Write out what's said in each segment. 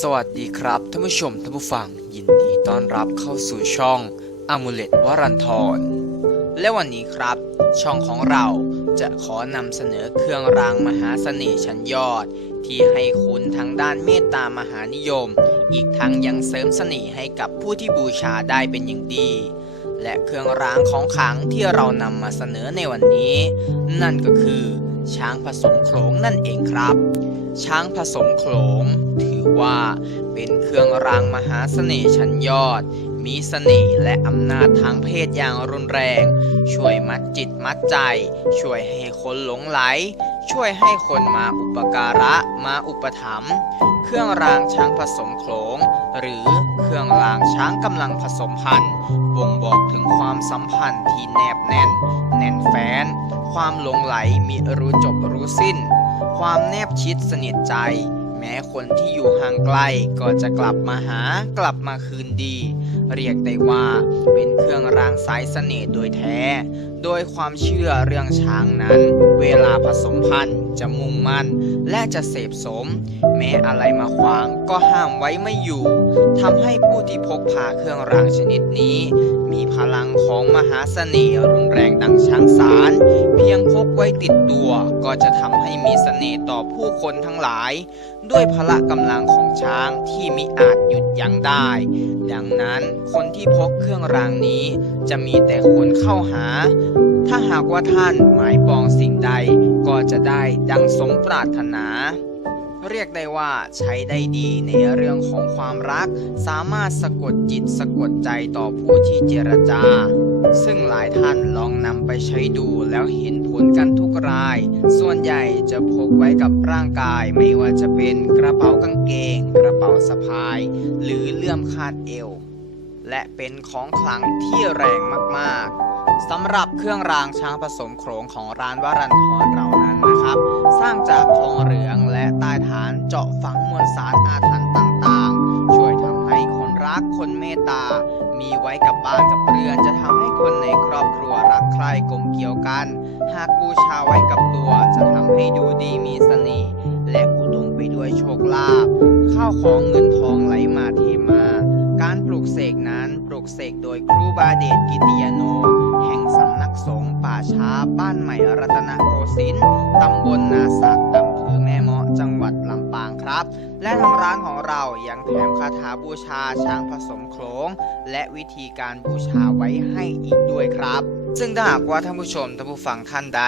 สวัสดีครับท่านผู้ชมท่านผู้ฟังยินดีต้อนรับเข้าสู่ช่องอ m u l e t วรันทรและวันนี้ครับ ช่องของเราจะขอนำเสนอเครื่องรางมหาเสน่ห์ชั้นยอด ที่ให้คุณทางด้านเมตตามหานิยม อีกทั้งยังเสริมเสน่ห์ให้กับผู้ที่บูชาได้เป็นอย่างดี และเครื่องรางของขลังที่เรานำมาเสนอในวันนี้ นั่นก็คือช้างผสมโขลงนั่นเองครับ ช้างผสมโขลง ถือว่าเป็นเครื่องรางมหาเสน่ห์ชั้นยอด มีเสน่ห์และอำนาจทางเพศอย่างรุนแรง ช่วยมัดจิตมัดใจ ช่วยให้คนหลงไหล ช่วยให้คนมาอุปการะมาอุปถัมภ์เครื่องรางช้างผสมโขลง หรือเครื่องรางช้างกำลังผสมพันธุ์บ่งบอกถึงความสัมพันธ์ที่แนบแน่น แน่นแฟ้นความหลงไหลมีรู้จบรู้สิ้น ความแนบชิดสนิทใจ แม้คนที่อยู่ห่างไกลก็จะกลับมาหากลับมาคืนดี เรียกได้ว่าเป็นเครื่องรางสายเสน่ห์โดยแท้ โดยความเชื่อเรื่องช้างนั้น เวลาผสมพันธุ์จะมุ่งมั่นและจะเสพสม แม้อะไรมาขวางก็ห้ามไว้ไม่อยู่ทำให้ผู้ที่พกพาเครื่องรางชนิดนี้ มีพลังของมหาเสน่ห์รุนแรงดังช้าง ยงพกไว้ติดตัวก็จะทำให้มีเสน่ห์ต่อผู้คนทั้งหลาย ด้วยพละกำลังของช้างที่มิอาจหยุดยั้งได้ ดังนั้นคนที่พกเครื่องรางนี้ จะมีแต่คนเข้าหา ถ้าหากว่าท่านหมายปองสิ่งใด ก็จะได้ดังสมปรารถนาเรียกได้ว่าใช้ได้ดีในเรื่องของความรัก สามารถสะกดจิตสะกดใจต่อผู้ที่เจรจา ซึ่งหลายท่านลองนำไปใช้ดูแล้วเห็นผลกันทุกราย ส่วนใหญ่จะพกไว้กับร่างกายไม่ว่าจะเป็นกระเป๋ากางเกง กระเป๋าสะพาย หรือเลื่อมคาดเอว และเป็นของขลังที่แรงมากๆสำหรับเครื่องรางช้างผสมโขงของร้านวรันทรเรานั้นนะครับ สร้างจากทองเหลืองและใต้ฐานเจาะฝังมวลสารอาถรรพ์ต่าง เมตตา มีไว้กับบ้านกับเรือน จะทำให้คนในครอบครัวรักใคร่กลมเกลียวกัน หากบูชาไว้กับตัว จะทำให้ดูดีมีเสน่ห์และอุดมไปด้วยโชคลาภข้าวของเงินทองไหลมาเทมา การปลูกเสกนั้นปลูกเสกโดยครูบาเดชกิติยาโน แห่งสำนักสงฆ์ป่าช้าบ้านใหม่รัตนโกสินทร์ตำบลนาสักอำเภอแม่เมาะจังหวัด ครับ และทางร้านของเรายังแถมคาถาบูชาช้างผสมโขลงและวิธีการบูชาไว้ให้อีกด้วยครับ ซึ่งถ้าหากว่าท่านผู้ชมท่านผู้ฟังท่านใด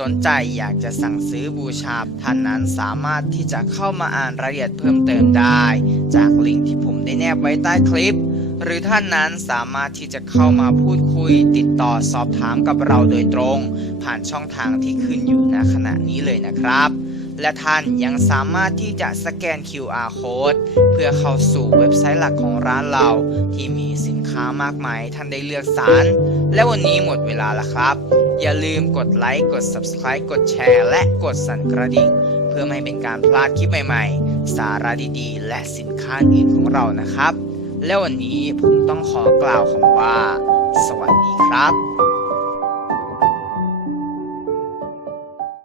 สนใจอยากจะสั่งซื้อบูชาท่านนั้นสามารถที่จะเข้ามาอ่านรายละเอียดเพิ่มเติมได้ จากลิงก์ที่ผมได้แนบไว้ใต้คลิปหรือท่านนั้นสามารถที่จะเข้ามาพูดคุยติดต่อสอบถามกับเราโดยตรง ผ่านช่องทางที่ขึ้นอยู่ณขณะนี้เลยนะครับ และท่านยังสามารถที่จะสแกน QR code เพื่อเข้าสู่เว็บไซต์หลักของร้านเรา ที่มีสินค้ามากมายท่านได้เลือกสรรและวันนี้หมดเวลาแล้วครับ อย่าลืมกดไลค์กด Subscribe กดแชร์ และกดสั่นกระดิ่ง เพื่อไม่เป็นการพลาดคลิปใหม่ๆ สาระดีๆ และสินค้าอื่นของเรานะครับ และวันนี้ผมต้องขอกล่าวคำว่า สวัสดีครับ